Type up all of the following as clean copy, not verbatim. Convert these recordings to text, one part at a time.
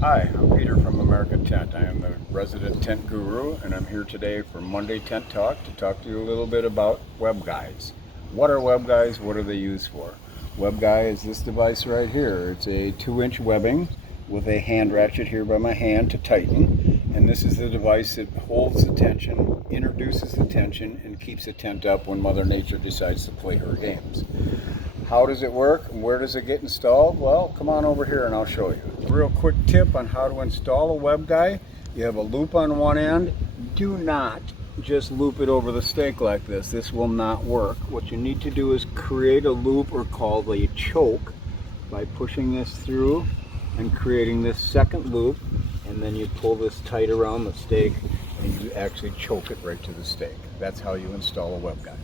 Hi, I'm Peter from American Tent. I am the resident tent guru, and I'm here today for Monday Tent Talk to talk to you a little bit about web guides. What are web guides? What are they used for? Web guide is this device right here. It's a 2-inch webbing with a hand ratchet here by my hand to tighten, and this is the device that holds the tension, introduces the tension, and keeps the tent up when Mother Nature decides to play her games. How does it work and where does it get installed? Well, come on over here and I'll show you. Real quick tip on how to install a web guide. You have a loop on one end. Do not just loop it over the stake like this. This will not work. What you need to do is create a loop, or called a choke, by pushing this through and creating this second loop, and then you pull this tight around the stake and you actually choke it right to the stake. That's how you install a web guide.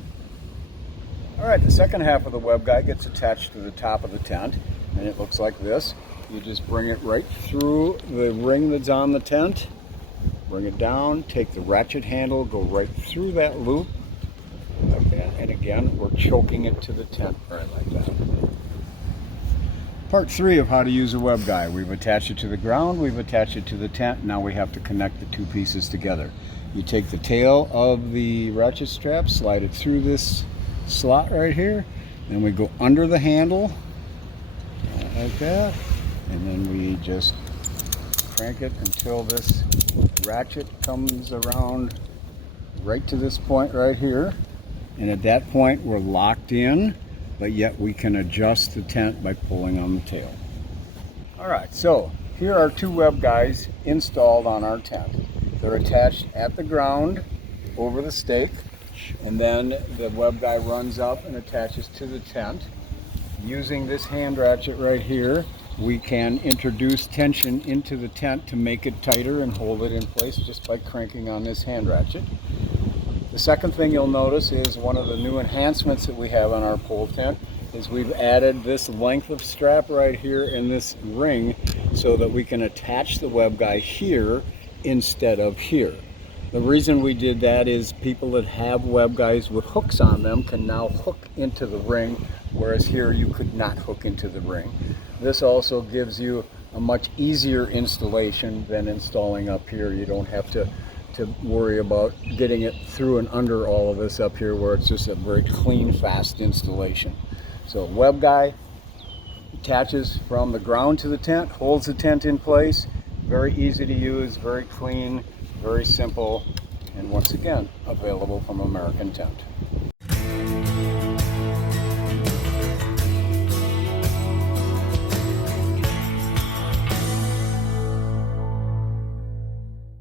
Alright, the second half of the web guide gets attached to the top of the tent, and it looks like this. You just bring it right through the ring that's on the tent, bring it down, take the ratchet handle, go right through that loop, okay, and again, we're choking it to the tent right like that. Part 3 of how to use a web guide. We've attached it to the ground, we've attached it to the tent, now we have to connect the two pieces together. You take the tail of the ratchet strap, slide it through this slot right here, then we go under the handle like that, and then we just crank it until this ratchet comes around right to this point right here, and at that point we're locked in, but yet we can adjust the tent by pulling on the tail. Alright, so here are two web guides installed on our tent. They're attached at the ground over the stake, and then the web guide runs up and attaches to the tent. Using this hand ratchet right here, we can introduce tension into the tent to make it tighter and hold it in place just by cranking on this hand ratchet. The second thing you'll notice is one of the new enhancements that we have on our pole tent is we've added this length of strap right here in this ring so that we can attach the web guide here instead of here. The reason we did that is people that have web guides with hooks on them can now hook into the ring, whereas here you could not hook into the ring. This also gives you a much easier installation than installing up here. You don't have to worry about getting it through and under all of this up here, where it's just a very clean, fast installation. So web guide attaches from the ground to the tent, holds the tent in place, very easy to use, very clean, very simple, and once again, available from American Tent.